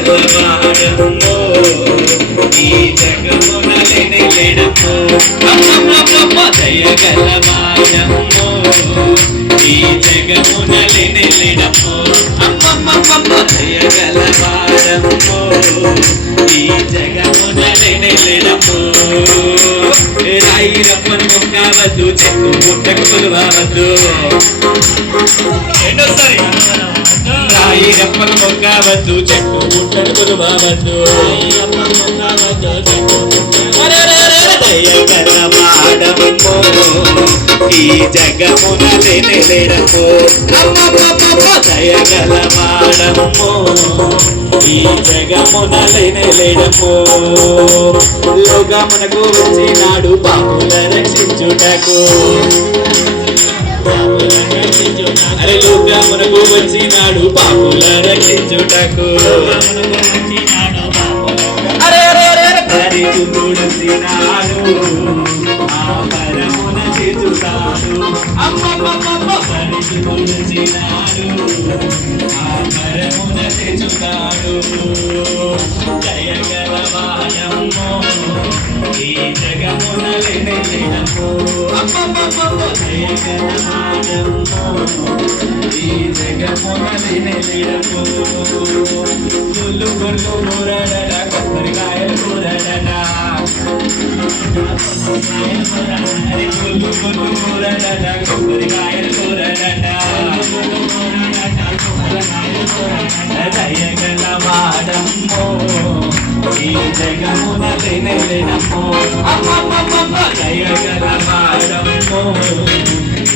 జయగలవాడమ్మో ఈ జగమున లేని లేడమ్మో జయగలవాడమ్మో ఈ జగమున లేని లేడమ్మో జయగలవాడమ్మో ఈ జగమున లేని లేడమ్మో రాయిరప్పను మొక్కవద్దు చెట్టు పుట్టకు కొలువవద్దు రాయిరప్పను మొక్కవద్దు చెట్టు పుట్టకు కొలువవద్దు దయగలవాడమ్మో ఈ జగమున లేని లేడమ్మో దయగలవాడమ్మో ఈ జగమున లేని లేడమ్మో లోకమునకు వచ్చినాడు పాపుల రక్షించుటకు అరే లోకమునకు వచ్చినాడు పాపుల రక్షించుటకు అరే పరిశుద్ధుడు వచ్చినాడు ఆ పరమున చేర్చుతాడు పరిశుద్ధుడు వచ్చినాడు ఆ పరమున చేర్చుతాడు జయగలవాడమ్మో ఈ జగమున లేని లేడమ్మో జయగలవాడమ్మో ఈ జగమున లేని లేడమ్మో గుళ్ళు గుళ్ళు కూరడట కొబ్బరికాయలు కూరడట గుళ్ళు గుళ్ళు కూరడట కొబ్బరికాయలు కూరడట దయగలవాడమ్మో ఈ జగమున లేని లేడమ్మో దయగలవాడమ్మో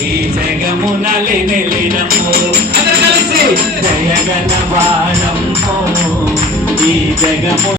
ఈ జగమున లేని లేడమ్మో అందరూ కలిసి దయగలవాడమ్మో ఈ జగము